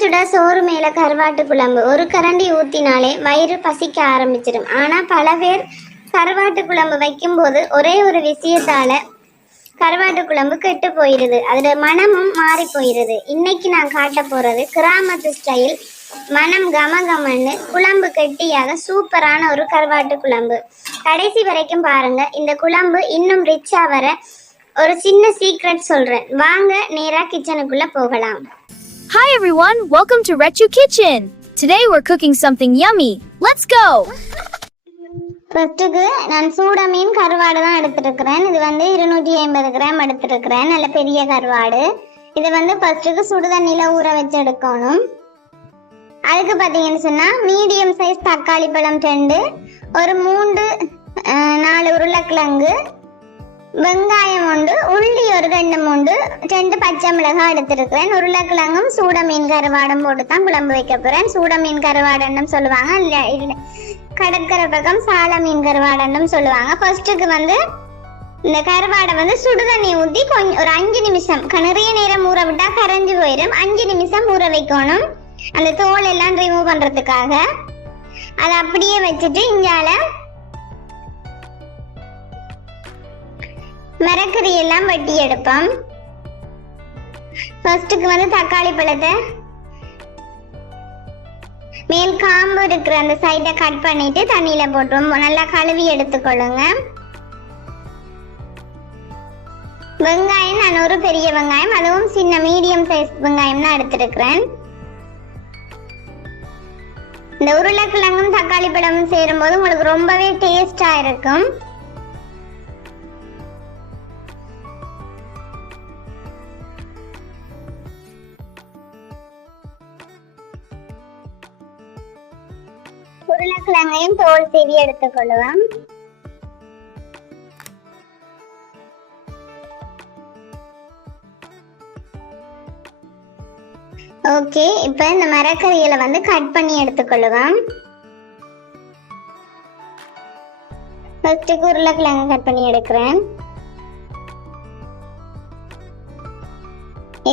சுட சோறு மேல கருவாட்டு குழம்பு ஒரு கரண்டி ஊத்தினாலே வயிறு பசிக்க ஆரம்பிச்சிடும். ஆனா பல பேர் கருவாட்டு குழம்பு வைக்கும்போது ஒரே ஒரு விஷயத்தால கருவாட்டு குழம்பு கெட்டு போயிருது, அதோட மனமும் மாறி போயிருது. இன்னைக்கு நான் காட்ட போறது கிராமத்து ஸ்டைல் மனம் கமகமன்னு குழம்பு கெட்டியாக சூப்பரான ஒரு கருவாட்டு குழம்பு. கடைசி வரைக்கும் பாருங்க. இந்த குழம்பு இன்னும் ரிச்சா வர ஒரு சின்ன சீக்ரெட் சொல்றேன். வாங்க நேரா கிச்சனுக்குள்ள போகலாம். Hi everyone, welcome to Rechu Kitchen. Today we're cooking something yummy. Let's go. ஃபர்ஸ்ட்டுக்கு நான் சூட மீன் கருவாடு தான் எடுத்துருக்கிறேன். இது 250 கிராம் எடுத்துருக்கிறேன். நல்ல பெரிய கருவாடு. இதை ஃபர்ஸ்ட்டுக்கு சுடு தண்ணியில் ஊற வச்சு எடுக்கணும். அதுக்கு பார்த்தீங்கன்னு சொன்னால் மீடியம் சைஸ் தக்காளி பழம் 2, ஒரு 3-4 உருளைக்கிழங்கு, வெங்காயம் 1, உள்ளி ஒரு 2-3, 2 பச்சை மிளகாய் எடுத்துருக்கிறேன். உருளைக்கிழங்கும் சூட மீன் கருவாடும் போட்டு தான் குழம்பு வைக்க போகிறேன். சூட மீன் கருவாடுன்னு சொல்லுவாங்க, இல்லை கடற்கரை பக்கம் சால மீன் கருவாடுன்னு சொல்லுவாங்க. ஃபர்ஸ்ட்டுக்கு இந்த கருவாடை சுடுதண்ணி ஊற்றி கொஞ்சம் ஒரு 5 நிமிஷம், நிறைய நேரம் ஊற விட்டா கரைஞ்சி போயிடும். 5 நிமிஷம் ஊற வைக்கணும், அந்த தோல் எல்லாம் ரிமூவ் பண்றதுக்காக. அதை அப்படியே வச்சுட்டு இங்கால மரக்கறி எல்லாம் வெட்டி எடுப்போம். ஃபர்ஸ்ட்டுக்கு தக்காளி பழத்தை மேல் காம்பு இருக்கிற அந்த சைடை கட் பண்ணிட்டு தண்ணியில போட்டுவோம். நல்லா கழுவி எடுத்துக்கொள்ளுங்க. வெங்காயம் நான் ஒரு பெரிய வெங்காயம், அதுவும் சின்ன மீடியம் சைஸ் வெங்காயம் தான் எடுத்துருக்கிறேன். இந்த உருளைக்கிழங்கும் தக்காளி பழமும் சேரும் போது உங்களுக்கு ரொம்பவே டேஸ்டா இருக்கும். உருளைக்கிழங்கையும் தோல் சீவி எடுத்துக்கொள்ளுவோம். ஓகே, இப்ப இந்த மரக்கறிகளை கட் பண்ணி எடுத்துக்கொள்ளுவோம். ஃபர்ஸ்ட்டுக்கு உருளைக்கிழங்கு கட் பண்ணி எடுக்கிறேன்.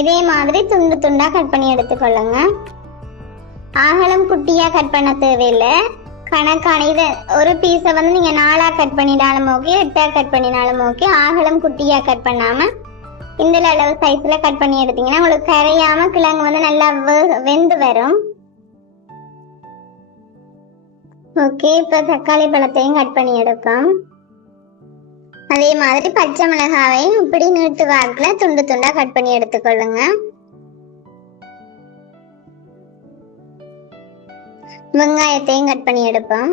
இதே மாதிரி துண்டு துண்டா கட் பண்ணி எடுத்துக்கொள்ளுங்க. அகலம் குட்டியா கட் பண்ண தேவையில்லை, கணக்கான இதை ஒரு பீஸை நீங்க 4ஆ கட் பண்ணினாலும் ஓகே, 8ஆ கட் பண்ணினாலும் ஓகே. அகலம் குட்டியா கட் பண்ணாம இந்த அளவு சைஸ்ல கட் பண்ணி எடுத்தீங்கன்னா உங்களுக்கு கரையாம கிழங்கு நல்லா வெந்து வரும். ஓகே, இப்ப தக்காளி பழத்தையும் கட் பண்ணி எடுப்போம். அதே மாதிரி பச்சை மிளகாவையும் இப்படி நீட்டு வாக்குல துண்டு துண்டா கட் பண்ணி எடுத்துக்கொள்ளுங்க. வெங்காயத்தையும் கட் பண்ணி எடுப்போம்.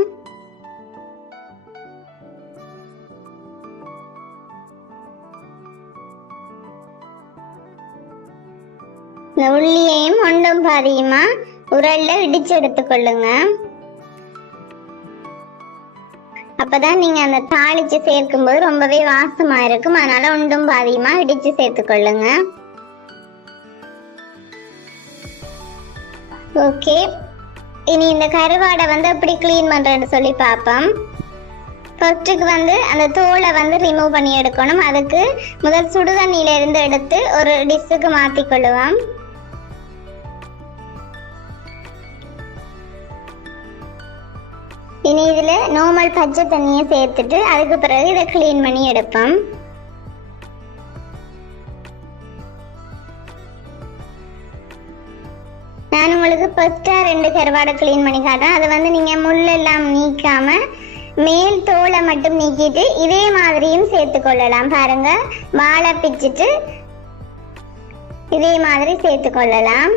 இந்த உள்ளியையும் ஒன்றும் பாதியுமா உரல்ல இடிச்சு எடுத்துக்கொள்ளுங்க. அப்பதான் நீங்க அந்த தாளிச்சு சேர்க்கும் போது ரொம்பவே வாசமா இருக்கும். அதனால ஒன்றும் பாதியுமா இடிச்சு சேர்த்துக்கொள்ளுங்க. ஓகே, இனி இந்த கருவாடை எப்படி கிளீன் பண்றேன்னு சொல்லி பார்ப்போம். ஃபர்ஸ்ட்டுக்கு அந்த தோலை ரிமூவ் பண்ணி எடுக்கணும். அதுக்கு முதல் சுடுதண்ணியில இருந்து எடுத்து ஒரு டிஷ்ஷுக்கு மாத்திக்கொள்ளுவோம். இனி இதுல நார்மல் பச்சை தண்ணியை சேர்த்துட்டு அதுக்கு பிறகு இதை கிளீன் பண்ணி எடுப்போம். நான் உங்களுக்கு ஃபர்ஸ்டா 2 கருவாடை கிளீன் பண்ணி காட்டுறேன். அதை நீங்க முள்ளெல்லாம் நீக்காம மேல் தோலை மட்டும் நீக்கிட்டு இதே மாதிரியும் சேர்த்து கொள்ளலாம். பாருங்க, வாழை பிச்சுட்டு இதே மாதிரி சேர்த்து கொள்ளலாம்.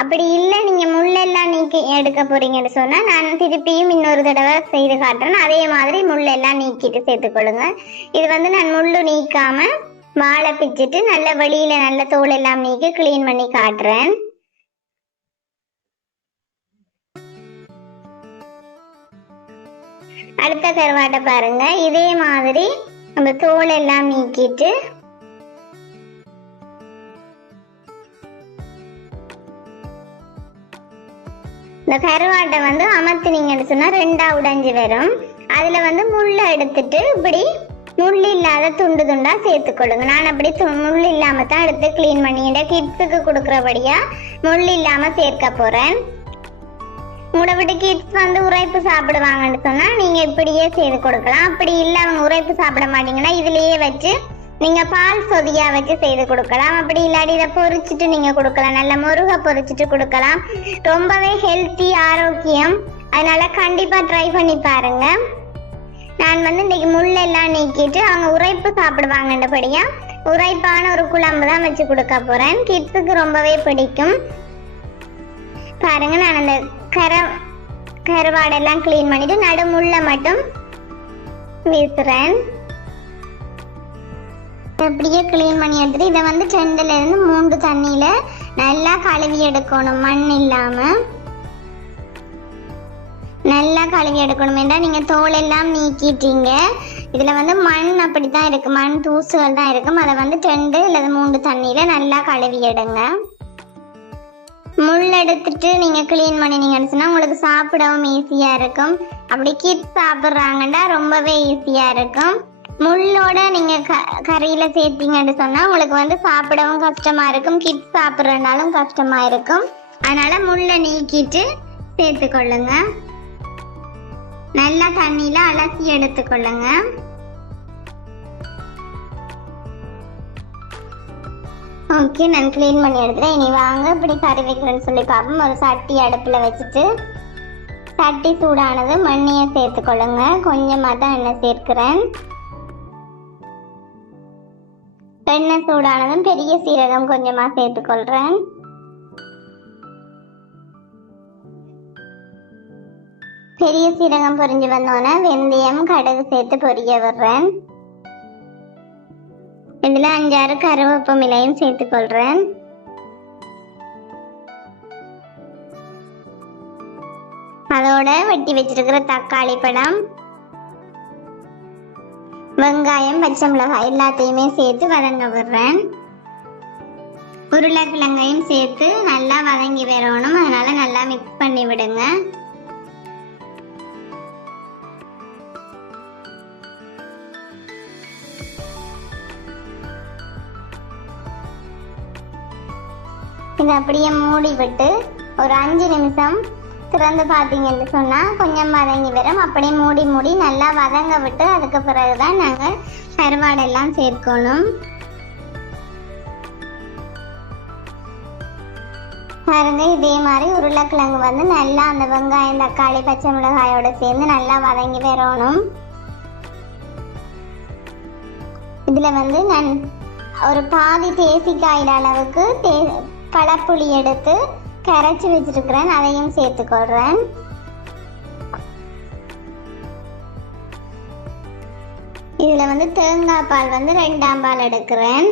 அப்படி இல்லை நீங்க முள்ளெல்லாம் நீக்கி எடுக்க போறீங்கன்னு சொன்னா நான் திருப்பியும் இன்னொரு தடவை செய்து காட்டுறேன். அதே மாதிரி முள்ளெல்லாம் நீக்கிட்டு சேர்த்துக்கொள்ளுங்க. இது நான் முள்ளு நீக்காம வாழை பிச்சுட்டு நல்ல வெளியில நல்ல தோல் எல்லாம் நீக்கி கிளீன் பண்ணி காட்டுறேன். அடுத்த கருவாட்டை பாருங்க, இதே மாதிரி நம்ம தோல் எல்லாம் நீக்கிட்டு இந்த கருவாட்டை அமர்த்தினீங்கன்னு சொன்னா 2ஆ உடைஞ்சு வரும். அதுல முள்ளை எடுத்துட்டு இப்படி முள் இல்லாத துண்டு துண்டா சேர்த்துக்கொள்ளுங்க. நான் அப்படி முள் இல்லாம தான் எடுத்து கிளீன் பண்ணிட்டேன். கிட்ஸுக்கு கொடுக்குறபடியா முள் இல்லாம சேர்க்க போறேன். உங்களோட விட்டு கிட்ஸ் வந்து உரைப்பு சாப்பிடுவாங்கன்னு சொன்னா நீங்க இப்படியே செய்து கொடுக்கலாம். அப்படி இல்லை அவங்க உரைப்பு சாப்பிட மாட்டீங்கன்னா இதுலயே வச்சு நீங்க பால் சொதியா வச்சு செய்து கொடுக்கலாம். அப்படி இல்லாட்டி இதை பொரிச்சிட்டு நீங்க கொடுக்கலாம். நல்ல முருகை பொரிச்சிட்டு கொடுக்கலாம். ரொம்பவே ஹெல்த்தி, ஆரோக்கியம். அதனால கண்டிப்பா ட்ரை பண்ணி பாருங்க. நான் வந்து இன்னைக்கு முள்ளெல்லாம் நீக்கிட்டு அவங்க உரைப்பு சாப்பிடுவாங்கன்றபடியா உரைப்பான ஒரு குழம்பு தான் வச்சு கொடுக்க போறேன். கிட்ஸுக்கு ரொம்பவே பிடிக்கும். பாருங்க, நான் அந்த கருவாடெல்லாம் கிளீன் பண்ணிட்டு நடுமுள்ள மட்டும் வீசுறேன். அப்படியே கிளீன் பண்ணி எடுத்துட்டு இதை வந்து 2ல இருந்து 3 தண்ணியில நல்லா கழுவி எடுக்கணும். மண் இல்லாம நல்லா கழுவி எடுக்கணும். ஏன்னா நீங்க தோல் எல்லாம் நீக்கிட்டீங்க. இதுல வந்து மண் அப்படித்தான் இருக்கு, மண் தூசுகள் தான் இருக்கும். அதை வந்து 2 அல்லது 3 தண்ணியில நல்லா கழுவி எடுங்க. முள் எடுத்துட்டு நீங்க கிளீன் பண்ணினீங்கன்னு சொன்னா உங்களுக்கு சாப்பிடவும் ஈஸியா இருக்கும். அப்படி கிட்ஸ் சாப்பிட்றாங்கன்னா ரொம்பவே ஈஸியா இருக்கும். முள்ளோட நீங்க கறியில சேர்த்தீங்கன்னு சொன்னா உங்களுக்கு வந்து சாப்பிடவும் கஷ்டமா இருக்கும். கிட்ஸ் சாப்பிட்றதுனாலும் கஷ்டமா இருக்கும். அதனால முள்ளை நீக்கிட்டு சேர்த்துக்கொள்ளுங்க. நல்லா தண்ணியில அலசி எடுத்துக்கொள்ளுங்க. ஓகே, நான் கிளீன் பண்ணி எடுத்துட்டேன். இனி வாங்க இப்படி கறி வைக்கிறேன்னு சொல்லி பார்ப்போம். ஒரு சட்டி அடுப்புல வச்சுட்டு சட்டி சூடானது மண்ணியை சேர்த்துக்கொள்ளுங்க. கொஞ்சமா தான் எண்ணெய் சேர்க்கிறேன். எண்ணெய் சூடானதும் பெரிய சீரகம் கொஞ்சமா சேர்த்துக்கொள்றேன். பெரிய சீரகம் பொரிஞ்சு வந்தோன்னே வெந்தயம், கடுகு சேர்த்து பொரிய விடுறேன். இதுல 5-6 கருவேப்பிலையும் சேர்த்துக்கொள்றேன். அதோட வெட்டி வச்சிருக்கிற தக்காளி பழம், வெங்காயம், பச்சை மிளகாய் எல்லாத்தையுமே சேர்த்து வதங்க விடுறேன். உருளைக்கிழங்கையும் சேர்த்து நல்லா வதங்கி வரணும். அதனால நல்லா மிக்ஸ் பண்ணி விடுங்க. இதை அப்படியே மூடி விட்டு ஒரு 5 நிமிஷம் திறந்து பார்த்தீங்கன்னு சொன்னா கொஞ்சம் வதங்கி வரும். அப்படியே மூடி நல்லா வதங்க விட்டு அதுக்கு பிறகுதான் நாங்கள் கருவாடெல்லாம் சேர்க்கணும். பாருங்க, இதே மாதிரி உருளைக்கிழங்கு வந்து நல்லா அந்த வெங்காயம், தக்காளி, பச்சை மிளகாயோட சேர்ந்து நல்லா வதங்கி வரணும். இதுல வந்து நான் ஒரு பாதி தேசிக்காயில் அளவுக்கு பழப்புளி எடுத்து கரைச்சி வச்சிருக்கிறேன். அதையும் சேர்த்துக்கொள்றேன். இதுல வந்து தேங்காய் பால் வந்து 2ஆம் பால் எடுக்கிறேன்.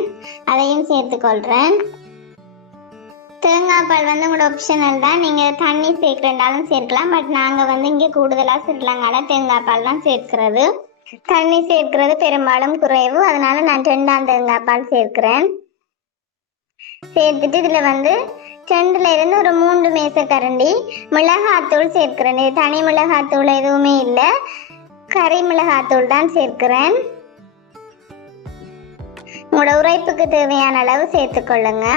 அதையும் சேர்த்துக்கொள்றேன். தேங்காய் பால் வந்து உங்களோட ஆப்ஷனல் தான். நீங்க தண்ணி சேர்க்கிறனாலும் சேர்க்கலாம். பட் நாங்க வந்து இங்க கூடுதலா சேர்க்கலாங்கால தேங்காய் பால் தான் சேர்க்கிறது. தண்ணி சேர்க்கிறது பெரும்பாலும் குறைவு. அதனால நான் 2ஆம் தேங்காய் பால் சேர்க்கிறேன். சேர்த்துட்டு இதுல வந்து 2ல இருந்து ஒரு 3 மேசக்கரண்டி மிளகாத்தூள் சேர்க்கிறேன். இது தனி மிளகாத்தூள் எதுவுமே இல்லை, கறி மிளகாத்தூள் தான் சேர்க்கிறேன். உங்களோட உரைப்புக்கு தேவையான அளவு சேர்த்துக்கொள்ளுங்க.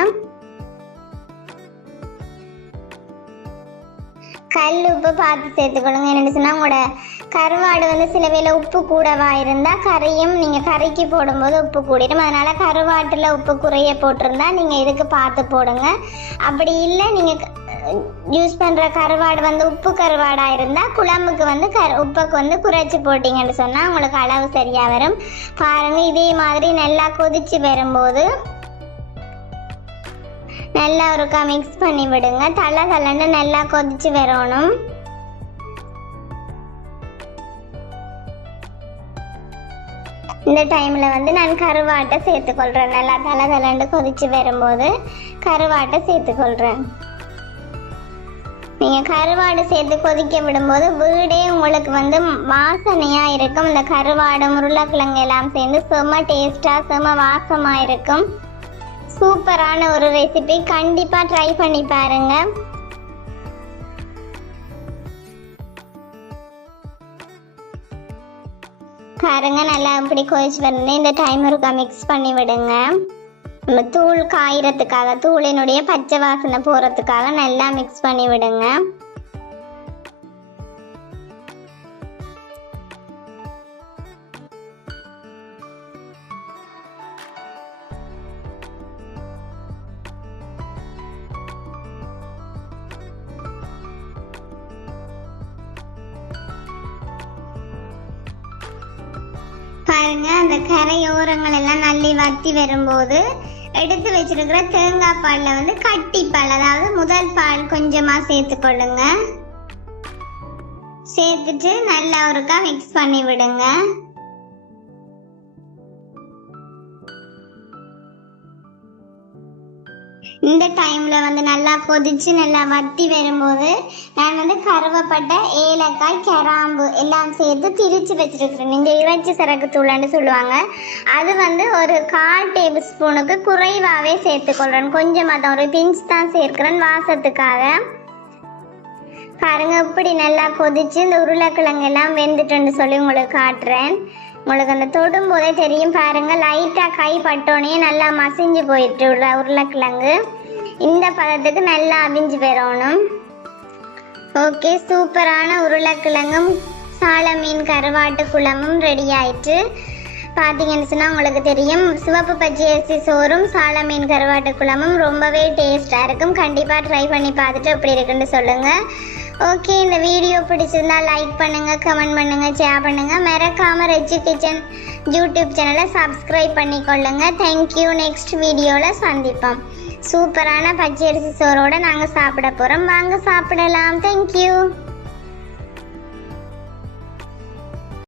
கல் உப்பு பார்த்து சேர்த்துக்கொள்ளுங்க. என்னென்னு சொன்னா உங்களோட கருவாடு வந்து சில வேளை உப்பு கூடவா இருந்தா கறியும் நீங்க கறிக்கு போடும்போது உப்பு கூடிடும். அதனால கருவாட்டுல உப்பு குறைய போட்டிருந்தா நீங்க இதுக்கு பார்த்து போடுங்க. அப்படி இல்லை நீங்க யூஸ் பண்ற கருவாடு வந்து உப்பு கருவாடா இருந்தா குழம்புக்கு வந்து உப்புக்கு வந்து குறைச்சி போட்டீங்கன்னு சொன்னா உங்களுக்கு அளவு சரியா வரும். பாருங்க, இதே மாதிரி நல்லா கொதிச்சு வரும்போது நல்லா ஒருக்கா மிக்ஸ் பண்ணி விடுங்க. தலன்னு நல்லா கொதிச்சு வரணும். இந்த டைம்ல வந்து நான் கருவாட்டை சேர்த்துக்கொள்றேன். நல்லா தலன்னு கொதிச்சு வரும்போது கருவாட்டை சேர்த்துக்கொள்றேன். நீங்க கருவாடு சேர்த்து கொதிக்க விடும்போது வீடே உங்களுக்கு வந்து வாசனையா இருக்கும். இந்த கருவாடு, உருளைக்கிழங்கு எல்லாம் சேர்ந்து செம டேஸ்டா, செம வாசமா இருக்கும். சூப்பரான ஒரு ரெசிபி, கண்டிப்பா ட்ரை பண்ணி பாருங்க. பாருங்க நல்லா இப்படி கொதிச்சு வந்து இந்த டைம் இருக்கா மிக்ஸ் பண்ணி விடுங்க. நம்ம தூள் காயறதுக்காக தூளினுடைய பச்சை வாசனை போறதுக்காக நல்லா மிக்ஸ் பண்ணி விடுங்க. பாருங்க அந்த கரையோரங்கள் எல்லாம் நல்லி வத்தி வரும்போது எடுத்து வச்சிருக்கிற தேங்காய் பால்ல வந்து கட்டி பால், அதாவது முதல் பால் கொஞ்சமா சேர்த்துக்கொள்ளுங்க. சேர்த்துட்டு நல்லா ஒருக்கா மிக்ஸ் பண்ணி விடுங்க. இந்த டைம்ல வந்து நல்லா கொதிச்சு நல்லா வத்தி வரும்போது நான் வந்து கருவேப்பட்டை, ஏலக்காய், கிராம்பு எல்லாம் சேர்த்து திரிச்சு வச்சிருக்கிறேன். இந்த இறைச்சி சரக்கு தூள்னு சொல்லுவாங்க. அது வந்து ஒரு 1/4 டேபிள் ஸ்பூனுக்கு குறைவாகவே சேர்த்துக்கொள்றேன். கொஞ்சமாக தான், ஒரு பிஞ்ச் தான் சேர்க்கிறேன் வாசத்துக்காக. பாருங்க இப்படி நல்லா கொதிச்சு இந்த உருளைக்கிழங்கு எல்லாம் வெந்துட்டுன்னு சொல்லி உங்களுக்கு காட்டுறேன். உங்களுக்கு அந்த தொடும் போதே தெரியும். பாருங்க லைட்டா கை பட்டோனே நல்லா மசிஞ்சு போயிட்டு உருளைக்கிழங்கு இந்த பதத்துக்கு நல்லா அவிஞ்சு பெறணும். ஓகே, சூப்பரான உருளைக்கிழங்கும் சால மீன் கருவாட்டு குழம்பும் ரெடி ஆயிட்டு. பார்த்தீங்கன்னு சொன்னால் உங்களுக்கு தெரியும், சிவப்பு பச்சை அரிசி சோறும் சால மீன் கருவாட்டு குழம்பும் ரொம்பவே டேஸ்டாக இருக்கும். கண்டிப்பாக ட்ரை பண்ணி பார்த்துட்டு எப்படி இருக்குன்னு சொல்லுங்கள். ஓகே, இந்த வீடியோ பிடிச்சிருந்தா லைக் பண்ணுங்க, கமெண்ட் பண்ணுங்க, ஷேர் பண்ணுங்க. மறக்காம ரெச்சு கிச்சன் யூடியூப் சேனலை சப்ஸ்கிரைப் பண்ணிக்கொள்ளுங்க. தேங்க்யூ. நெக்ஸ்ட் வீடியோவில் சந்திப்போம். சூப்பரான பச்சை அரிசி சோறோட நாங்கள் சாப்பிட போகிறோம். வாங்க சாப்பிடலாம். தேங்க்யூ.